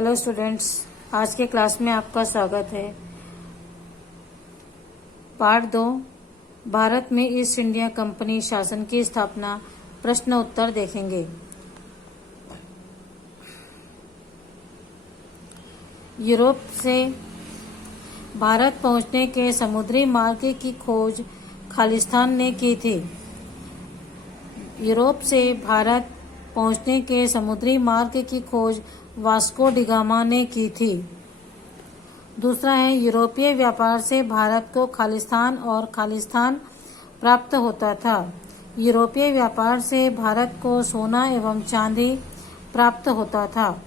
Hello students, आज के class में आपका स्वागत है। पार्ट 2, भारत में ईस्ट इंडिया कंपनी शासन की स्थापना, प्रश्न उत्तर देखेंगे। यूरोप से भारत पहुंचने के समुद्री मार्ग की खोज खालिस्तान ने की थी। यूरोप से भारत पहुंचने के समुद्री मार्ग की खोज वास्को डी गामा ने की थी। दूसरा है, यूरोपीय व्यापार से भारत को खालिस्तान और खालिस्तान प्राप्त होता था। यूरोपीय व्यापार से भारत को सोना एवं चांदी प्राप्त होता था।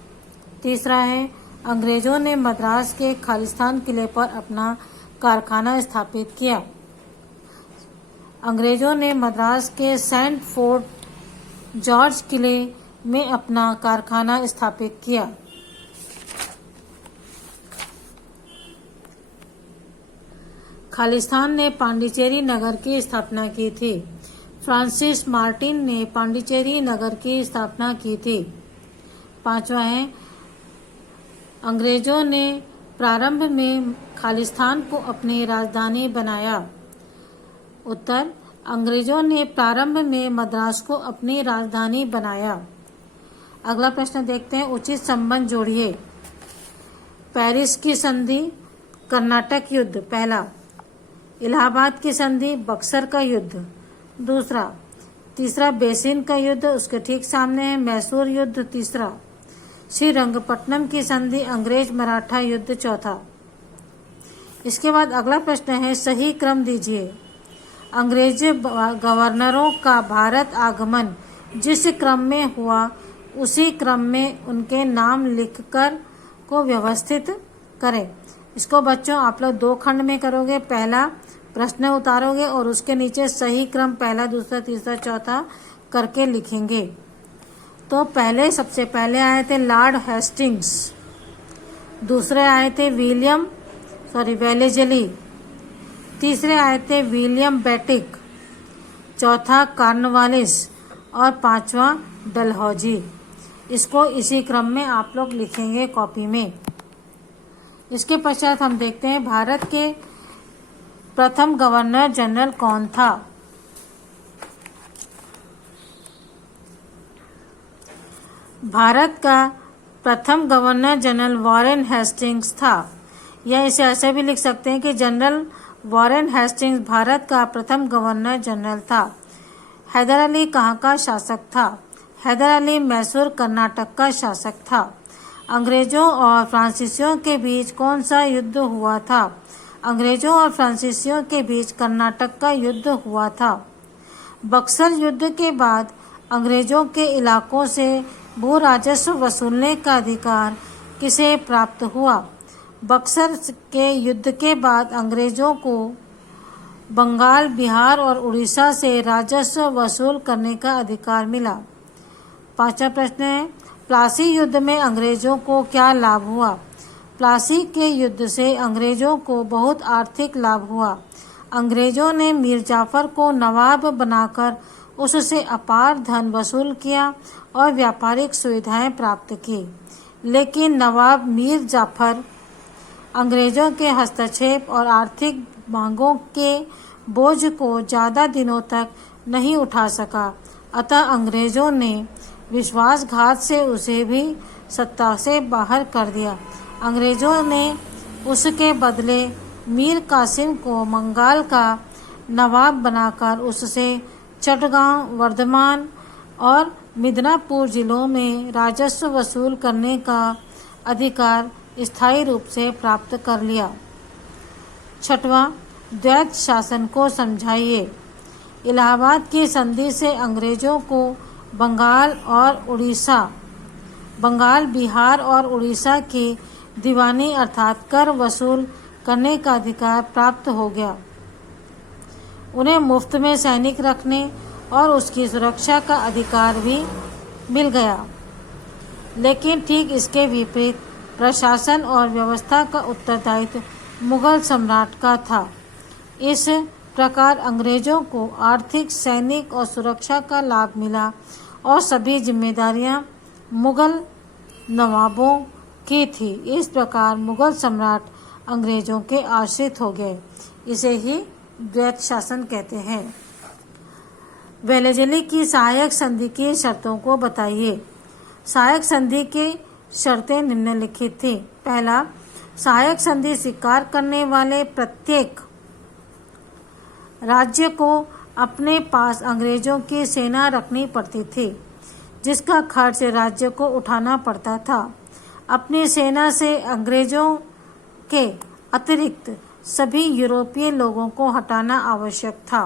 तीसरा है, अंग्रेजों ने मद्रास के खालिस्तान किले पर अपना कारखाना स्थापित किया। अंग्रेजों ने मद्रास के सेंट फोर्ट जॉर्ज किले में अपना कारखाना स्थापित किया। खालिस्तान ने पांडिचेरी नगर की स्थापना की थी। फ्रांसिस मार्टिन ने पांडिचेरी नगर की स्थापना की थी। पांचवा है, अंग्रेजों ने प्रारंभ में खालिस्तान को अपनी राजधानी बनाया। उत्तर, अंग्रेजों ने प्रारंभ में मद्रास को अपनी राजधानी बनाया। अगला प्रश्न देखते हैं, उचित संबंध जोड़िए। पेरिस की संधि, कर्नाटक युद्ध पहला। इलाहाबाद की संधि, बक्सर का युद्ध दूसरा। तीसरा, बेसिन का युद्ध, उसके ठीक सामने है मैसूर युद्ध तीसरा। श्रीरंगपट्टनम की संधि, अंग्रेज मराठा युद्ध चौथा। इसके बाद अगला प्रश्न है, सही क्रम दीजिए। अंग्रेज गवर्नरों का भारत आगमन जिस क्रम में हुआ उसी क्रम में उनके नाम लिखकर को व्यवस्थित करें। इसको बच्चों आप लोग 2 खंड में करोगे। पहला प्रश्न उतारोगे और उसके नीचे सही क्रम पहला, दूसरा, तीसरा, चौथा करके लिखेंगे। तो सबसे पहले आए थे लॉर्ड हेस्टिंग्स, दूसरे आए थे वेलेजली, तीसरे आए थे विलियम बेटिक, चौथा कॉर्नवालिस और पांचवा डलहौजी। इसको इसी क्रम में आप लोग लिखेंगे कॉपी में। इसके पश्चात हम देखते हैं भारत के प्रथम गवर्नर जनरल कौन था। भारत का प्रथम गवर्नर जनरल वॉरेन हेस्टिंग्स था, या इसे ऐसे भी लिख सकते हैं कि जनरल वॉरेन हेस्टिंग्स भारत का प्रथम गवर्नर जनरल था। हैदर अली कहाँ का शासक था? हैदर अली मैसूर कर्नाटक का शासक था। अंग्रेजों और फ्रांसीसियों के बीच कौन सा युद्ध हुआ था? अंग्रेजों और फ्रांसीसियों के बीच कर्नाटक का युद्ध हुआ था। बक्सर युद्ध के बाद अंग्रेजों के इलाकों से भू राजस्व वसूलने का अधिकार किसे प्राप्त हुआ? बक्सर के युद्ध के बाद अंग्रेजों को बंगाल, बिहार और उड़ीसा से राजस्व वसूल करने का अधिकार मिला। पांचवा प्रश्न है, प्लासी युद्ध में अंग्रेजों को क्या लाभ हुआ? प्लासी के युद्ध से अंग्रेजों को बहुत आर्थिक लाभ हुआ। अंग्रेजों ने मीर जाफर को नवाब बनाकर उससे अपार धन वसूल किया और व्यापारिक सुविधाएं प्राप्त की। लेकिन नवाब मीर जाफर अंग्रेजों के हस्तक्षेप और आर्थिक मांगों के बोझ को ज़्यादा दिनों तक नहीं उठा सका। अतः अंग्रेजों ने विश्वासघात से उसे भी सत्ता से बाहर कर दिया। अंग्रेजों ने उसके बदले मीर कासिम को बंगाल का नवाब बनाकर उससे चटगांव, वर्धमान और मिदनापुर जिलों में राजस्व वसूल करने का अधिकार स्थायी रूप से प्राप्त कर लिया। छठवां, द्वैत शासन को समझाइए। इलाहाबाद की संधि से अंग्रेजों को बंगाल, बिहार और उड़ीसा की दीवानी अर्थात कर वसूल करने का अधिकार प्राप्त हो गया। उन्हें मुफ्त में सैनिक रखने और उसकी सुरक्षा का अधिकार भी मिल गया। लेकिन ठीक इसके विपरीत प्रशासन और व्यवस्था का उत्तरदायित्व मुगल सम्राट का था। इस प्रकार अंग्रेजों को आर्थिक, सैनिक और सुरक्षा का लाभ मिला और सभी जिम्मेदारियां मुगल नवाबों की थी। इस प्रकार मुगल सम्राट अंग्रेजों के आश्रित हो गए। इसे ही द्वैत शासन कहते हैं। वेलेजली की सहायक संधि की शर्तों को बताइए। सहायक संधि की शर्तें निम्नलिखित थी। पहला, सहायक संधि स्वीकार करने वाले प्रत्येक राज्य को अपने पास अंग्रेजों की सेना रखनी पड़ती थी, जिसका खर्च राज्य को उठाना पड़ता था। अपनी सेना से अंग्रेजों के अतिरिक्त सभी यूरोपीय लोगों को हटाना आवश्यक था।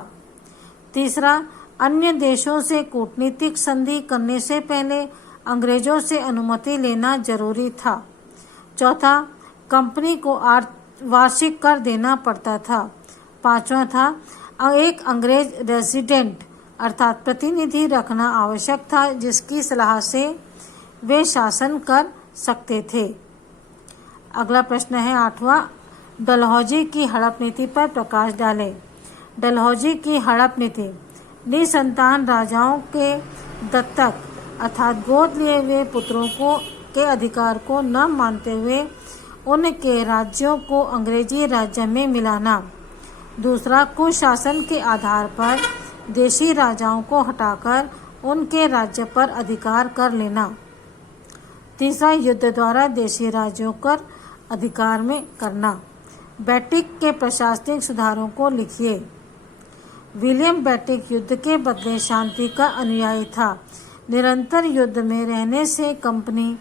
तीसरा, अन्य देशों से कूटनीतिक संधि करने से पहले अंग्रेजों से अनुमति लेना जरूरी था। चौथा, कंपनी को वार्षिक कर देना पड़ता था। पांचवा था, एक अंग्रेज रेजिडेंट अर्थात प्रतिनिधि रखना आवश्यक था, जिसकी सलाह से वे शासन कर सकते थे। अगला प्रश्न है 8वां, डलहौजी की हड़प नीति पर प्रकाश डालें। डलहौजी की हड़प नीति निसंतान राजाओं के दत्तक अर्थात गोद लिए हुए पुत्रों के अधिकार को न मानते हुए उनके राज्यों को अंग्रेजी राज्य में मिलाना। दूसरा, कुशासन के आधार पर देशी राजाओं को हटाकर उनके राज्य पर अधिकार कर लेना। तीसरा, युद्ध द्वारा देशी राज्यों पर अधिकार में करना। बैटिक के प्रशासनिक सुधारों को लिखिए। विलियम बैटिक युद्ध के बदले शांति का अनुयायी था। निरंतर युद्ध में रहने से कंपनी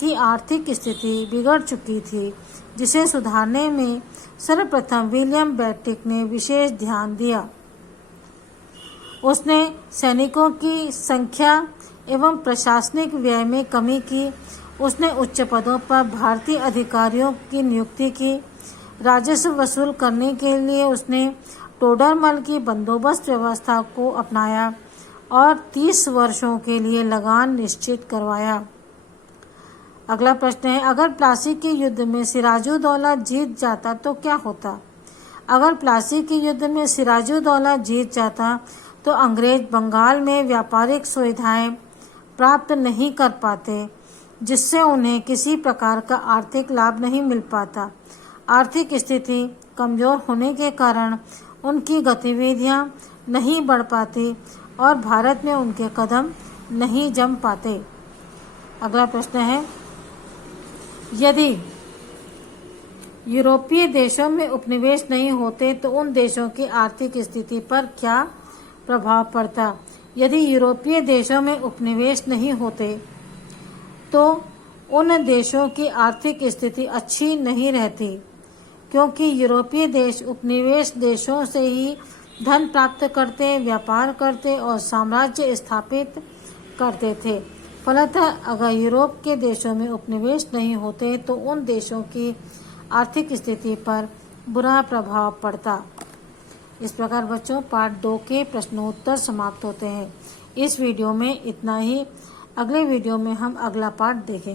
की आर्थिक स्थिति बिगड़ चुकी थी, जिसे सुधारने में सर्वप्रथम विलियम बैटिक ने विशेष ध्यान दिया। उसने सैनिकों की संख्या एवं प्रशासनिक व्यय में कमी की। उसने उच्च पदों पर भारतीय अधिकारियों की नियुक्ति की। राजस्व वसूल करने के लिए उसने टोडरमल की बंदोबस्त व्यवस्था को अपनाया और 30 वर्षों के लिए लगान निश्चित करवाया। अगला प्रश्न है, अगर प्लासी के युद्ध में सिराजुद्दौला जीत जाता तो क्या होता? अगर प्लासी के युद्ध में सिराजुद्दौला जीत जाता तो अंग्रेज बंगाल में व्यापारिक सुविधाएं प्राप्त नहीं कर पाते, जिससे उन्हें किसी प्रकार का आर्थिक लाभ नहीं मिल पाता। आर्थिक स्थिति कमजोर होने के कारण उनकी गतिविधियां नहीं बढ़ पाती और भारत में उनके कदम नहीं जम पाते। अगला प्रश्न है, यदि यूरोपीय देशों में उपनिवेश नहीं होते तो उन देशों की आर्थिक स्थिति पर क्या प्रभाव पड़ता? यदि यूरोपीय देशों में उपनिवेश नहीं होते तो उन देशों की आर्थिक स्थिति अच्छी नहीं रहती, क्योंकि यूरोपीय देश उपनिवेश देशों से ही धन प्राप्त करते, व्यापार करते और साम्राज्य स्थापित करते थे। फलतः अगर यूरोप के देशों में उपनिवेश नहीं होते तो उन देशों की आर्थिक स्थिति पर बुरा प्रभाव पड़ता। इस प्रकार बच्चों पार्ट 2 के प्रश्नोत्तर समाप्त होते हैं। इस वीडियो में इतना ही। अगले वीडियो में हम अगला पार्ट देखेंगे।